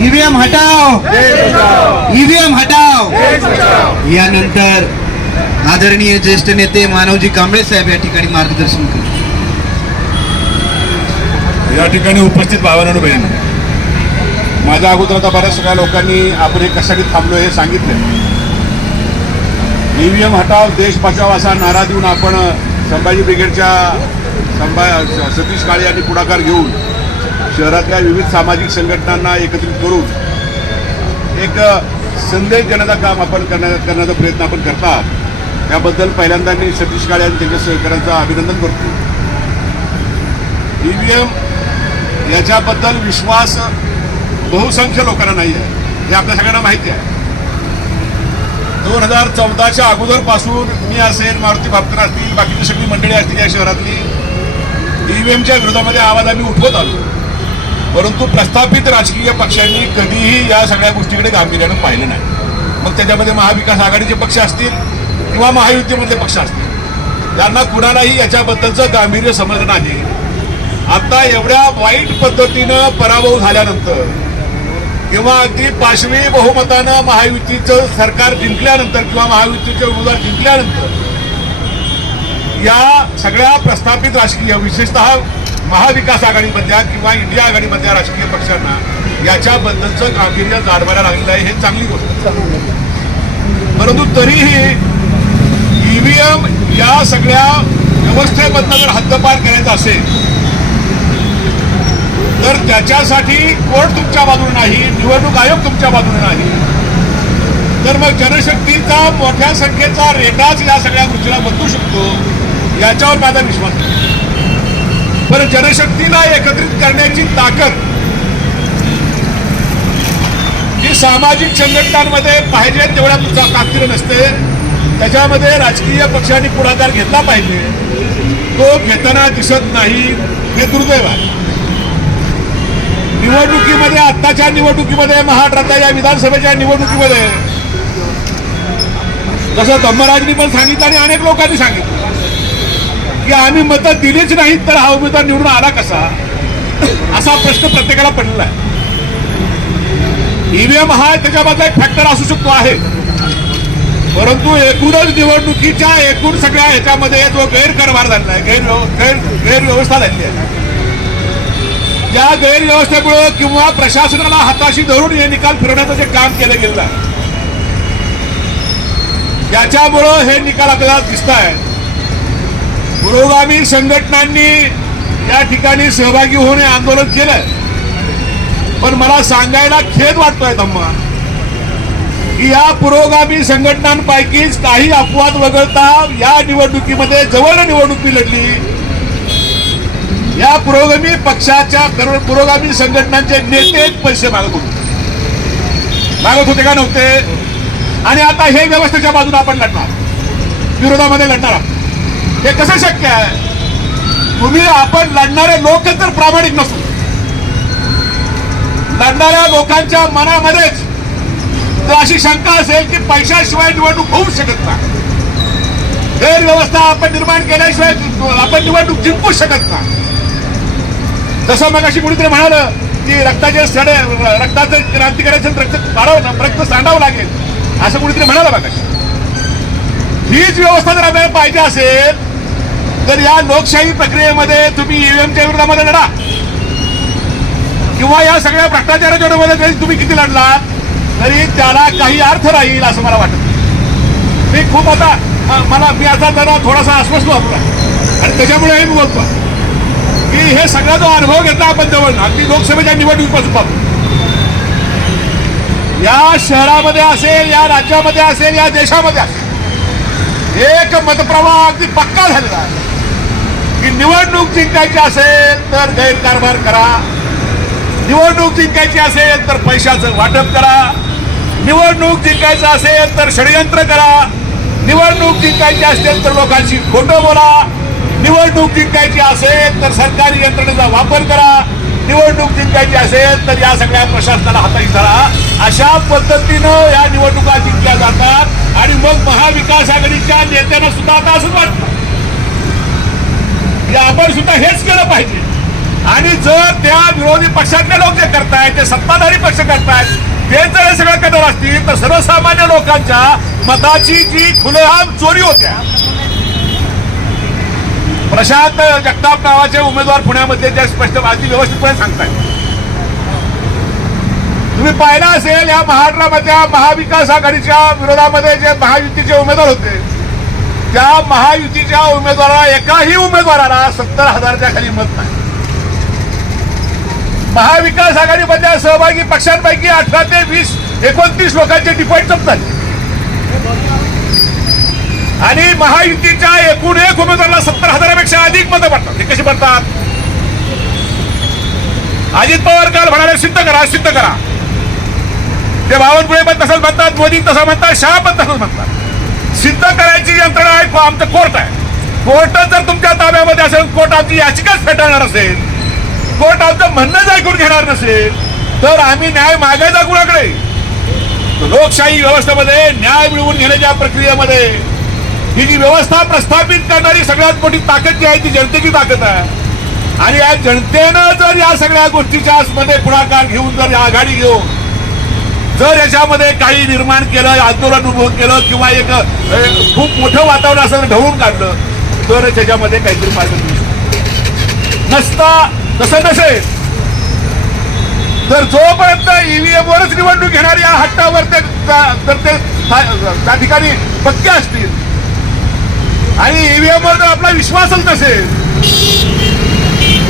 EVM हटाव EVM हटाव यानंतर आदरणीय ज्येष्ठ नेते मानवजी कांबळे साहेब या ठिकाणी मार्गदर्शन करतील या ठिकाणी उपस्थित भावानं बहीण माझ्या अगोदर आता बऱ्याच सगळ्या लोकांनी आपण हे कशासाठी थांबलो हे सांगितलं ईव्हीएम हटाव देश बचाव असा नारा देऊन आपण संभाजी ब्रिगेडच्या संभा सतीश काळे यांनी पुढाकार घेऊन शहरातल्या विविध सामाजिक संघटनांना एकत्रित करून एक संदेश देण्याचं काम आपण करण्या करण्याचा प्रयत्न आपण करतात. त्याबद्दल पहिल्यांदा मी सतीश काळे आणि त्यांच्या सहकाऱ्यांचं अभिनंदन करतो. ई व्ही एम याच्याबद्दल विश्वास बहुसंख्य लोकांना नाही आहे. हे आपल्या सगळ्यांना माहिती आहे. दोन हजार चौदाच्या अगोदरपासून मी असेल मारुती भापकर असतील बाकीची सगळी मंडळी असतील या शहरातली ईव्हीएमच्या विरोधामध्ये आवाज आम्ही उठवत आलो. परंतु प्रस्थापित राजकीय पक्षांनी कधीही या सगळ्या गोष्टीकडे गांभीर्यानं पाहिलं नाही. मग त्याच्यामध्ये महाविकास आघाडीचे पक्ष असतील किंवा महायुतीमधले पक्ष असतील त्यांना कुणालाही याच्याबद्दलचं गांभीर्य समजलं नाही. आता एवढ्या वाईट पद्धतीनं पराभव झाल्यानंतर किंवा अगदी पाचवी बहुमतानं महायुतीचं सरकार जिंकल्यानंतर किंवा महायुतीचे उमेदवार जिंकल्यानंतर या सगळ्या प्रस्थापित राजकीय विशेषतः महाविकास आघाडीमधल्या किंवा इंडिया आघाडीमधल्या राजकीय पक्षांना याच्याबद्दलचं गांभीर्य जाणवायला लागलेलं आहे हे चांगली गोष्ट परंतु तरीही ईव्हीएम या सगळ्या व्यवस्थेमधनं जर हद्दपार करायचं असेल तर त्याच्यासाठी कोर्ट तुमच्या बाजूने नाही निवडणूक आयोग तुमच्या बाजूने नाही. तर मग जनशक्तीचा मोठ्या संख्येचा रेटाच या सगळ्या गोष्टीला बदलू शकतो याच्यावर माझा विश्वास पण जनशक्तीला एकत्रित करण्याची ताकद ही सामाजिक संघटनांमध्ये पाहिजे तेवढ्या तुमचा ताकदीनं नसते. त्याच्यामध्ये राजकीय पक्षांनी पुढाकार घेतला पाहिजे. तो घेताना दिसत नाही. हे दुर्दैव आहे. निवडणुकीमध्ये आत्ताच्या निवडणुकीमध्ये महाराष्ट्राच्या या विधानसभेच्या निवडणुकीमध्ये जसं धम्मराजनी पण सांगितलं आणि अनेक लोकांनी सांगितलं. की आम्ही मतं दिलीच नाहीत तर हा उमेदवार निवडून आला कसा? असा प्रश्न प्रत्येकाला पडलेला आहे. ईव्हीएम हा त्याच्यामधला एक फॅक्टर असू शकतो आहे. परंतु एकूणच निवडणुकीच्या एकूण सगळ्या ह्याच्यामध्ये जो गैरकारभार झालेला आहे गैर गैर गैरव्यवस्था झालेली आहे. या गैरव्यवस्थेमुळं किंवा प्रशासनाला हाताशी धरून हे निकाल फिरवण्याचं जे काम केलं गेलं आहे याच्यामुळं हे निकाल आपल्याला दिसत आहे पुरोगामी संघटनांनी या ठिकाणी सहभागी होऊन आंदोलन केलंय. पण मला सांगायला खेद वाटतोय धम्मा की या पुरोगामी संघटनांपैकीच काही अपवाद वगळता या निवडणुकीमध्ये जवळ निवडणूक लढली. या पुरोगामी पक्षाच्या पुरोगामी संघटनांचे नेते पैसे मागत होते. मागत होते का नव्हते? आणि आता हे व्यवस्थेच्या बाजूला आपण लढणार. विरोधामध्ये लढणार आहोत. हे कसं शक्य आहे? तुम्ही आपण लढणारे लोक तर प्रामाणिक नसू लढणाऱ्या लोकांच्या मनामध्येच तर अशी शंका असेल की पैशाशिवाय निवडणूक होऊ शकत नाही. गैरव्यवस्था आपण निर्माण केल्याशिवाय आपण निवडणूक जिंकू शकत नाही. जसं मग अशी कुणीतरी म्हणालं की रक्ताचे सडे रक्ताचं क्रांती करायचं रक्त वाढवलं रक्त सांडावं लागेल असं कुणीतरी म्हणालं मग हीच व्यवस्था जर आपल्याला पाहिजे असेल तर या लोकशाही प्रक्रियेमध्ये तुम्ही ईव्हीएमच्या विरोधामध्ये लढा किंवा या सगळ्या भ्रष्टाचाराच्या विरोधामध्ये जरी तुम्ही किती लढलात तरी त्याला काही अर्थ राहील असं मला वाटत. मी खूप आता मला मी आता जरा थोडासा अस्वस्थ वापरला आणि त्याच्यामुळे मी बोलतो की हे सगळा जो अनुभव घेतला आपण जवळ अगदी लोकसभेच्या निवडणुकीपासून पाहतो या शहरामध्ये असेल या राज्यामध्ये असेल या देशामध्ये असेल एक मतप्रवाह अगदी पक्का झालेला आहे. की निवडणूक जिंकायची असेल तर गैरकारभार करा. निवडणूक जिंकायची असेल तर पैशाचं वाटप करा. निवडणूक जिंकायचं असेल तर षडयंत्र करा. निवडणूक जिंकायची असेल तर लोकांशी खोटं बोला. निवडणूक जिंकायची असेल तर सरकारी यंत्रणेचा वापर करा. निवडणूक जिंकायची असेल तर या सगळ्या प्रशासनाला हाताळी धरा. अशा पद्धतीनं या निवडणुका जिंकल्या जातात आणि मग महाविकास आघाडीच्या नेत्यांना सुद्धा आता असंच वाटतं. आपण सुद्धा हेच केलं पाहिजे. आणि जर त्या विरोधी पक्षातले लोक जे करतायत ते सत्ताधारी पक्ष करतायत ते जर हे सगळं करत असतील तर सर्वसामान्य लोकांच्या मताची जी खुलेआम चोरी होत्या. प्रशांत जगताप नावाचे उमेदवार पुण्यामध्ये त्या स्पष्ट माहिती व्यवस्थितपणे सांगतायत. तुम्ही पाहिलं असेल या महाराष्ट्रामधल्या महाविकास आघाडीच्या विरोधामध्ये जे महायुतीचे उमेदवार होते त्या महायुतीच्या उमेदवाराला एकाही उमेदवाराला सत्तर हजारच्या खाली मत नाही. महाविकास आघाडीमधल्या सहभागी पक्षांपैकी अठरा ते वीस एकोणतीस लोकांचे डिपॉइट जप्त झाले आणि महायुतीच्या एकूण एक उमेदवाराला सत्तर हजारापेक्षा अधिक मतं पडतात. हे कशी पडतात? अजित पवार काल म्हणाले सिद्ध करा सिद्ध करा. ते बावनकुळे पण तसंच म्हणतात मोदी तसं म्हणतात शहा पण तसंच म्हणतात. सिद्ध करायची यंत्रणा आहे आमचं कोर्ट आहे. कोर्ट जर तुमच्या ताब्यामध्ये असेल कोर्ट आमची याचिकाच फेटाळणार असेल कोर्ट आमचं म्हणणंच ऐकून घेणार नसेल तर आम्ही न्याय मागायचा कुणाकडे? लोकशाही व्यवस्थेमध्ये न्याय मिळवून घेण्याच्या प्रक्रियेमध्ये ही जी व्यवस्था प्रस्थापित करणारी सगळ्यात मोठी ताकद जी आहे ती जनतेची ताकद आहे. आणि या जनतेनं जर या सगळ्या गोष्टीच्या मध्ये पुढाकार घेऊन जर आघाडी घेऊन जर याच्यामध्ये काही निर्माण केलं आंदोलन उभं केलं किंवा एक खूप मोठं वातावरण असं ढवळून काढलं तर त्याच्यामध्ये काहीतरी मार्ग नसता तसं नसेल तर जोपर्यंत ईव्हीएम वरच निवडणूक घेणार या हट्टावर ते त्या- तर ते त्या ठिकाणी पक्के असतील. आणि ईव्हीएम वर जर आपला विश्वासच नसेल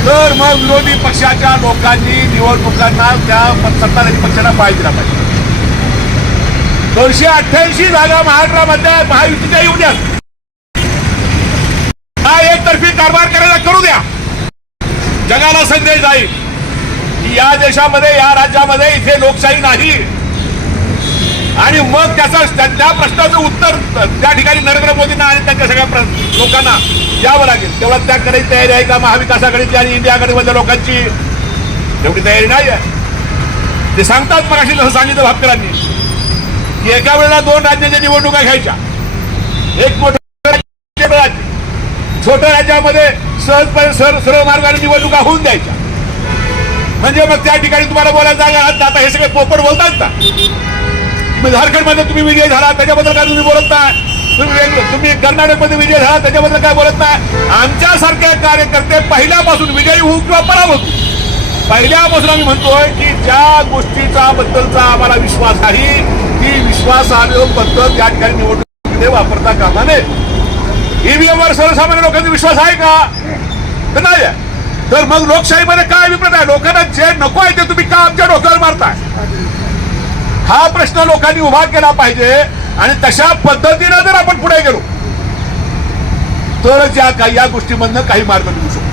तर मग विरोधी पक्षाच्या लोकांनी निवडणुकांना त्या सत्ताधारी पक्षाला पाय दिला पाहिजे. दोनशे अठ्ठ्याऐंशी जागा महाराष्ट्रामध्ये महायुतीच्या येऊ द्या हा एकतर्फी कारभार करायला करू द्या. जगाला संदेश जाईल की या देशामध्ये या राज्यामध्ये इथे लोकशाही नाही. आणि मग त्याचा त्या- त्या प्रश्नाचं उत्तर त्या ठिकाणी नरेंद्र मोदींना आणि त्यांच्या सगळ्या लोकांना द्यावं लागेल. तेव्हा त्याकडे तयारी आहे का? महाविकासाकडे आणि इंडिया आघाडीमधल्या लोकांची? एवढी तयारी नाही आहे. ते सांगतात मग अशी जसं सांगितलं भापकरांनी. एका वेळेला दोन राज्याच्या निवडणुका घ्यायच्या. एक मोठं राज्य छोट्या राज्यामध्ये सहजपणे सर सरळ मार्गाने निवडणुका होऊन द्यायच्या. म्हणजे मग त्या ठिकाणी तुम्हाला बोलायला जागा आहात, आता हे सगळे पोपट बोलतात का तुम्ही झारखंडमध्ये तुम्ही विजय झाला त्याच्याबद्दल काय तुम्ही बोलत नाही. तुम्ही वेगळं तुम्ही कर्नाटकमध्ये विजय झाला त्याच्याबद्दल काय बोलत नाही. आमच्यासारखे कार्यकर्ते पहिल्यापासून विजयी होऊ किंवा पराभव पहिल्यापासून आम्ही म्हणतोय की ज्या गोष्टीचा बद्दलचा आम्हाला विश्वास आहे ती विश्वासार्ह पद्धत या ठिकाणी निवडणुकीमध्ये वापरता कामा नये. ईव्हीएम वर सर्वसामान्य लोकांचा विश्वास आहे का? तर नाही तर मग लोकशाहीमध्ये काय अभिप्राय आहे? लोकांना जे नको आहे ते तुम्ही का आमच्या डोक्यावर मारताय? हा प्रश्न लोकांनी उभा केला पाहिजे आणि तशा पद्धतीनं जर आपण पुढे गेलो तरच ज्या काही या गोष्टीमधनं काही मार्ग मिळू शकतो.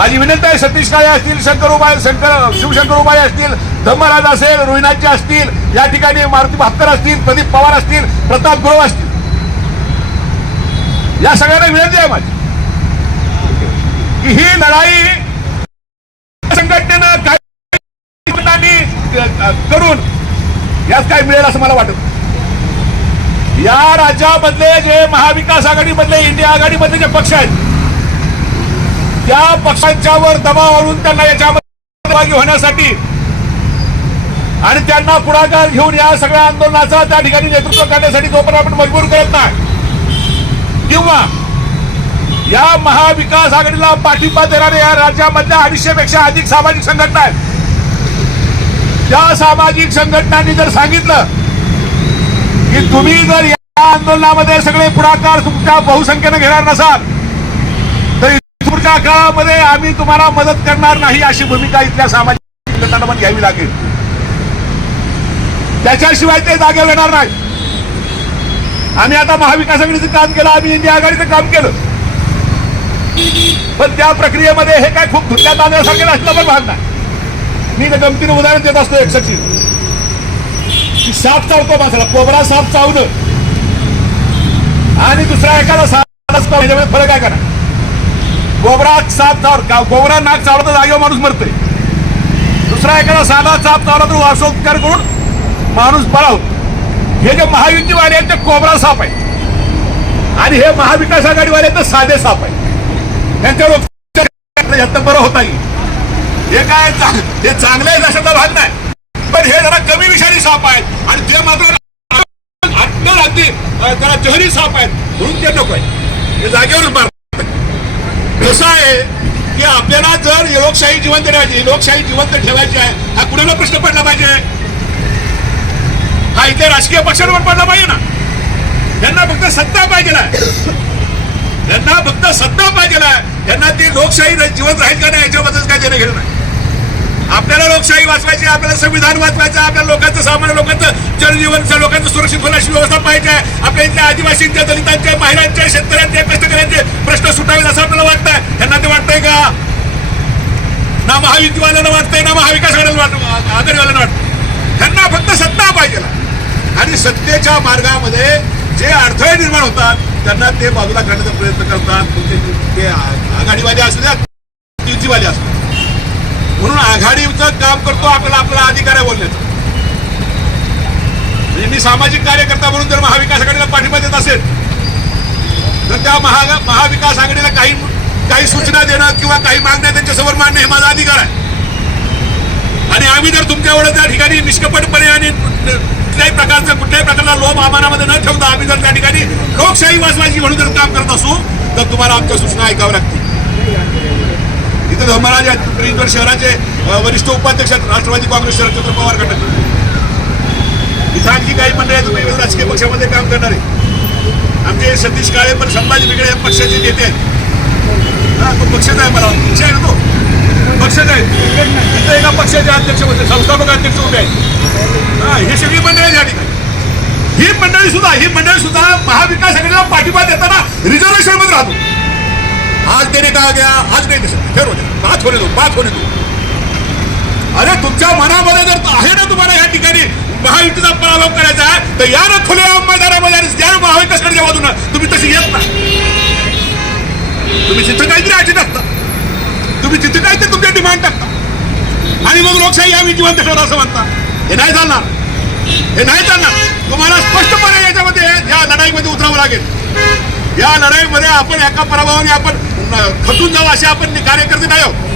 माझी विनंती आहे सतीश काळे असतील शंकर उबाय शंकर शिवशंकर उबाय असतील धम्मराज असेल रोहिणाजी असतील या ठिकाणी मारुती भापकर असतील प्रदीप पवार असतील प्रताप गुरव असतील. या सगळ्यांना विनंती आहे माझी. की ही लढाई संघटनेनं काही करून यात काय मिळेल असं मला वाटत या राज्यामधले जे महाविकास आघाडीमधले इंडिया आघाडीमधले जे पक्ष आहेत त्या पक्षांच्यावर दबाव आणून त्यांना याच्यामध्ये सहभागी होण्यासाठी आणि त्यांना पुढाकार घेऊन या सगळ्या आंदोलनाचा त्या ठिकाणी नेतृत्व करण्यासाठी जोपर्यंत आपण मजबूर करत नाही किंवा या महाविकास आघाडीला पाठिंबा देणाऱ्या या राज्यामधल्या अडीचशे पेक्षा अधिक सामाजिक संघटना आहेत त्या सामाजिक संघटनांनी जर सांगितलं की तुम्ही जर या आंदोलनामध्ये सगळे पुढाकार तुमच्या बहुसंख्येनं घेणार नसाल पुढच्या काळामध्ये आम्ही तुम्हाला मदत करणार नाही अशी भूमिका इथल्या सामाजिक संघटनांना पण घ्यावी लागेल. त्याच्याशिवाय ते जागे येणार नाही. आम्ही आता महाविकास आघाडीचं काम केलं आम्ही इंडिया आघाडीचं काम केलं. पण त्या प्रक्रियेमध्ये हे काय खूप धुतल्या तांदळासारखे असलं पण भाग नाही. मी तर गमतीनं उदाहरण देत असतो एक सचिन साप चावतो माणसाला कोबरा साप चावणं. आणि दुसरा एखादा साप फरक आहे का कोबरा साप चाव कोबरा नाक चावला तर जागेवर माणूस मरतोय. दुसरा एखादा साधा साप चावला तर वासोपकार करून माणूस बरा होतो. हे जे महायुतीवाले आहेत ते कोबरा साप आहे आणि हे महाविकास आघाडीवाले तर साधे साप आहे त्यांच्यावर बरं होता येईल हे काय हे चांगलं आहे अशातला भाग नाही. पण हे जरा कमी विषारी साप आहेत. आणि ते मात्र अट्टल अगदी जरा जहरी साप आहेत म्हणून ते नको आहे हे जागेवरच मारतात. कसं आहे की आपल्याला जर लोकशाही जिवंत ठेवायची लोकशाही जिवंत ठेवायची आहे हा कुणाला प्रश्न पडला पाहिजे? हा इथे राजकीय पक्षांवर पडला पाहिजे ना? त्यांना फक्त सत्ता पाहिजे त्यांना फक्त सत्ता पाहिजे त्यांना ती लोकशाही जिवंत राहील का नाही याच्याबद्दल काय देणं घेणं नाही. आपल्याला लोकशाही वाचवायची आपल्याला संविधान वाचवायचं आपल्या आपल्याला लोकांचं सामान्य लोकांचं जनजीवन लोकांचं सुरक्षित होण्याची व्यवस्था पाहिजे. आहे आपल्या इथल्या आदिवासींच्या दलितांच्या महिलांच्या शेतकऱ्यांच्या कष्टकऱ्यांचे प्रश्न सुटावेत असं आपल्याला वाटतंय. त्यांना ते वाटतंय का? ना महायुतीवाल्यांना वाटतंय ना महाविकास आघाडीला वाट- आघाडीवाल्यांना वाटतंय. त्यांना फक्त सत्ता पाहिजे आणि सत्तेच्या मार्गामध्ये जे अडथळे निर्माण होतात त्यांना ते बाजूला काढण्याचा प्रयत्न करतात. ते- आघाडीवाले असू द्या युतीवाले असू म्हणून आघाडीचं काम करतो आपल्याला आपला अधिकार आहे बोलण्याचा. म्हणजे मी सामाजिक कार्यकर्ता म्हणून जर महाविकास आघाडीला पाठिंबा देत असेल तर त्या महा महाविकास आघाडीला काही काही सूचना देणं किंवा काही मागण्या त्यांच्यासमोर मांडणं हे माझा अधिकार आहे. आणि आम्ही जर तुमच्या त्या ठिकाणी निष्कपटपणे आणि कुठल्याही प्रकारचं कुठल्याही प्रकारचा लोभ आमानामध्ये न ठेवता आम्ही जर त्या ठिकाणी लोकशाही वाचवायची म्हणून जर काम करत असू तर तुम्हाला आमच्या सूचना ऐकाव्या लागतील. इथं धर्मराज आहेत. पिंपरी शहराचे वरिष्ठ उपाध्यक्ष आहेत. राष्ट्रवादी काँग्रेस शरदचंद्र पवार गटाचे. इथं आणखी काही मंडळी आहेत. विविध राजकीय पक्षामध्ये काम करणारे. आमचे सतीश काळे पण संभाजी वेगळे या पक्षाचे नेते आहेत. हा तो पक्षच आहे मला पक्ष आहे ना तो? पक्षच आहे इथं एका पक्षाचे अध्यक्ष होते. संस्थापक अध्यक्ष उभे आहेत हा हे सगळी मंडळी झाली ही मंडळी सुद्धा ही मंडळी सुद्धा महाविकास आघाडीला पाठिंबा देताना रिझर्वेशनमध्ये राहतो. आज देने का गया? आज नहीं दे सकते पाच होणे जाए पाच होने दो दो अरे तुमच्या मनामध्ये जर आहे ना तुम्हाला या ठिकाणी महायुतीचा पराभव करायचा आहे तर या ना खुल्या मैदानामध्ये आणि या ना महाविकासकडच्या बाजूनं. तुम्ही तशी येत नाही. तुम्ही तिथं काहीतरी अटी टाकता तुम्ही तिथं काहीतरी तुमच्या डिमांड टाकता. आणि मग लोकशाही आम्ही जिवंत ठेवणार असं म्हणता. हे नाही चालणार. हे नाही चालणार. तुम्हाला स्पष्टपणे याच्यामध्ये या लढाईमध्ये उतरावं लागेल. या लढाईमध्ये आपण एका पराभवाने आपण खचून जाऊ असे आपण कार्यकर्ते नाही आहोत.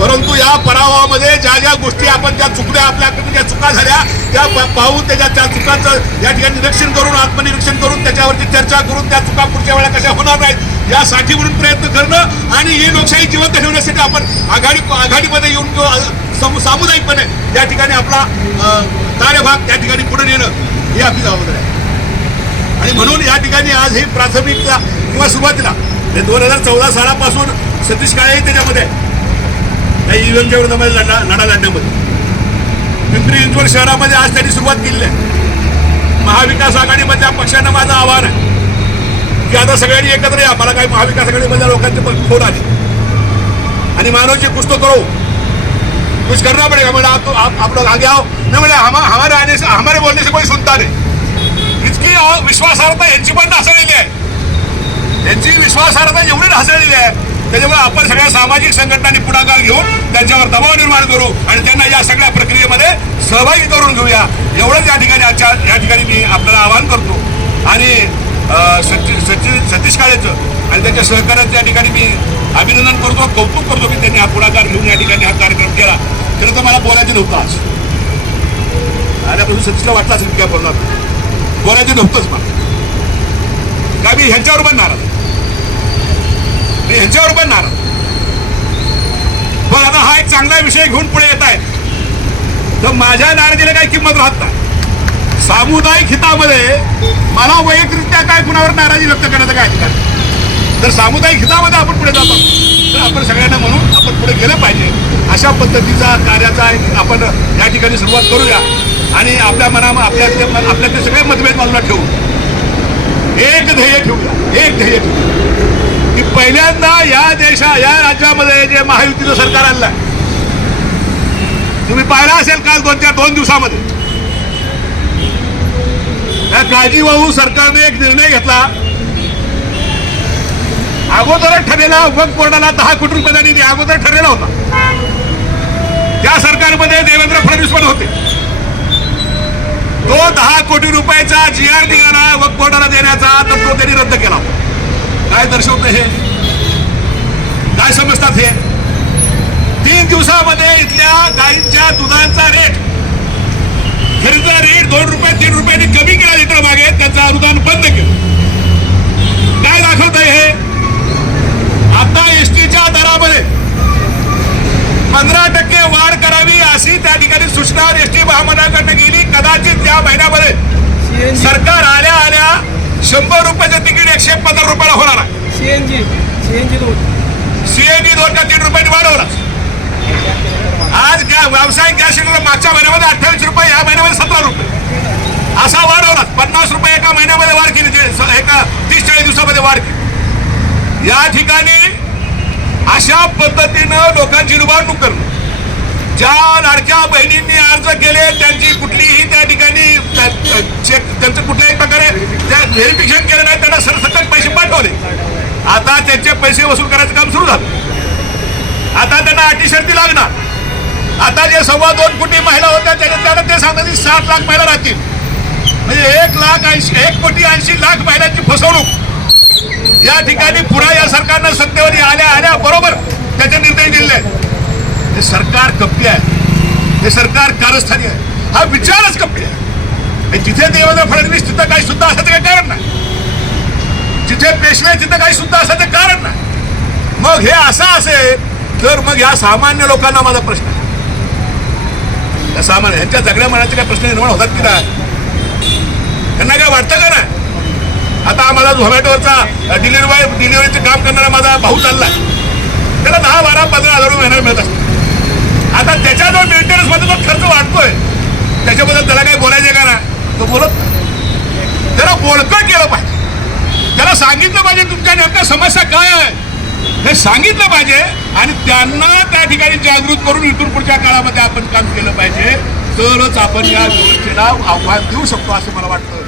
परंतु या पराभवामध्ये ज्या ज्या गोष्टी आपण ज्या चुकल्या आपल्याकडून ज्या चुका झाल्या त्या पाहून त्याच्या त्या चुकांचं या ठिकाणी निरीक्षण करून आत्मनिरीक्षण करून त्याच्यावरती चर्चा करून त्या चुका पुढच्या वेळा कशा होणार नाहीत यासाठी म्हणून प्रयत्न करणं आणि ही लोकशाही जिवंत ठेवण्यासाठी आपण आघाडी आघाडीमध्ये येऊन किंवा सामुदायिकपणे या ठिकाणी आपला कार्यभाग त्या ठिकाणी पुढे नेणं ही आपली जबाबदारी आहे. आणि म्हणून या ठिकाणी आज हे प्राथमिकता किंवा सुरुवातीला दोन हजार चौदा सालापासून सतीश काळेही त्याच्यामध्ये आहे. त्या ईव्हीएमच्या विरोधामध्ये लढा लढा लढण्यामध्ये. पिंपरी चिंचवड शहरामध्ये आज त्यांनी सुरुवात केली आहे. महाविकास आघाडीमधल्या पक्षांना माझं आव्हान आहे. की आता सगळ्यांनी एकत्र या. मला काही महाविकास आघाडीमधल्या लोकांचे पण फोन आले. आणि मानवची जी करो. कुछ करना पड़ेगा. मैंने आप तो आप, आप लोग आगे आओ. नहीं मैंने हम, हमारे आने से हमारे बोलने से कोई सुनता नहीं. इतकी विश्वासार्हता यांची पण नासळलेली आहे. यांची विश्वासार्हता एवढी ढासळलेली आहे. त्याच्यामुळे आपण सगळ्या सामाजिक संघटनांनी पुढाकार घेऊन त्यांच्यावर दबाव निर्माण करू आणि त्यांना या सगळ्या प्रक्रियेमध्ये सहभागी करून घेऊया. एवढंच या ठिकाणी आजच्या या ठिकाणी मी आपल्याला आवाहन करतो. आणि सचिन सचिन सतीश काळेचं आणि त्यांच्या सहकार्याचं या ठिकाणी मी अभिनंदन करतो कौतुक करतो की त्यांनी हा पुढाकार घेऊन या ठिकाणी हा कार्यक्रम केला. खरं तर मला बोलायचं नव्हतं आज. आल्यापासून सतीशला वाटलं असेल की काय बोलणार. बोलायचं नव्हतंच मला. का मी ह्यांच्यावर पण नाराज मी ह्यांच्यावर पण नाराज पण आता हा एक चांगला विषय घेऊन पुढे येत आहेत. तर माझ्या नाराजीला काही किंमत राहत नाही. सामुदायिक हितामध्ये मला वैयक्तिकरित्या काय कुणावर नाराजी व्यक्त करण्याचं काय अधिकार तर सामुदायिक हितामध्ये आपण पुढे जातो. तर आपण सगळ्यांना म्हणून आपण पुढे गेलं पाहिजे. अशा पद्धतीचा कार्याचा एक आपण या ठिकाणी सुरुवात करूया. आणि आपल्या मना आपल्यातले आपल्यातले सगळे मतभेद बाजूला ठेवू. एक ध्येय ठेवूया एक ध्येय ठेवूया. की पहिल्यांदा या देशा या राज्यामध्ये जे महायुतीचं सरकार आणलं तुम्ही पाहिला असेल काल दोन चार दोन दिवसामध्ये. या काळजीवाहू सरकारने एक निर्णय घेतला. अगोदर ठरलेला वक बोर्डाला दहा कोटी रुपयाचा निधी अगोदर ठरलेला होता. त्या सरकारमध्ये देवेंद्र फडणवीस पण होते. तो दहा कोटी रुपयाचा जी आर निघाला वक्फ बोर्डाला देण्याचा. तर तो त्यांनी रद्द केला. काय दर्शवतं हे? काय समजतात हे? तीन दिवसामध्ये इथल्या गायींच्या दुधाचा रेट खरेदीचा रेट दोन रुपये तीन रुपयांनी कमी केला लिटर मागे त्याचं अनुदान बंद केलं काय दाखवत आहे हे आता एसटीच्या दरामध्ये पंधरा टक्के वाढ करावी अशी त्या ठिकाणी सूचना एस टी महामंडळाकडनं गेली कदाचित त्या महिन्यामध्ये सरकार आल्या आल्या शंभर रुपयाचं तिकीट एकशे पंधरा रुपयाला होणार आहे. सीएनजी सीएनजी सीएनजी दोन का तीन रुपयांनी वाढवला. आज व्यावसायिक गॅस सिलेंडर मागच्या महिन्यामध्ये अठ्ठावीस रुपये या महिन्यामध्ये सतरा रुपये. असा वाढवला. पन्नास रुपये एका महिन्यामध्ये वाढ केली. एका तीस चाळीस दिवसामध्ये वाढ केली. या ठिकाणी अशा पद्धतीनं लोकांची लुबाडणूक करणं. ज्या लाडक्या बहिणींनी अर्ज केले त्यांची कुठलीही त्या ठिकाणी त्यांचं कुठल्याही प्रकारे व्हेरिफिकेशन केलं नाही त्यांना सरसकट पैसे पाठवले. आता त्यांचे पैसे वसूल करायचं काम सुरू झालं. आता त्यांना अटी शर्ती लागणार. आता जे सव्वा दोन कोटी महिला होत्या त्याच्यात त्यांना ते सांगतात की सात लाख महिला राहतील. म्हणजे एक लाख ऐंशी एक कोटी ऐंशी लाख महिलांची फसवणूक. या ठिकाणी पुन्हा या सरकारनं सत्तेवर आल्या आल्या बरोबर त्याचे निर्णय दिले आहेत हे सरकार कप्पी आहे हे सरकार कारस्थानी आहे. हा विचारच कपडे आहे. जिथे देवेंद्र फडणवीस तिथं काही सुद्धा असायचं काही कारण नाही. जिथे पेशवे तिथं काही सुद्धा असायचं कारण नाही. मग हे असं असेल तर मग या सामान्य लोकांना माझा प्रश्न आहे. या सामान्य ह्यांच्या जगड्या मनाचे काही प्रश्न निर्माण होतात की नाही? त्यांना काय वाटतं का नाही? आता आम्हाला झोमॅटोवरचा डिलिव्हरी डिलिव्हरीचं काम करणारा माझा भाऊ चालला त्याला दहा बारा पंधरा हजार रुपये महिन्याला मिळत असतो आता त्याच्याजवळ मेंटेनन्समध्ये जो खर्च वाढतोय. त्याच्याबद्दल त्याला काही बोलायचं का नाही तो बोलत त्याला बोलकं केलं पाहिजे. त्याला सांगितलं पाहिजे तुमच्या नेमक्या समस्या काय आहे. हे सांगितलं पाहिजे आणि त्यांना त्या ठिकाणी जागृत करून इथून पुढच्या काळामध्ये आपण काम केलं पाहिजे. तरच आपण या व्यवस्थेला आव्हान देऊ शकतो असं मला वाटतं.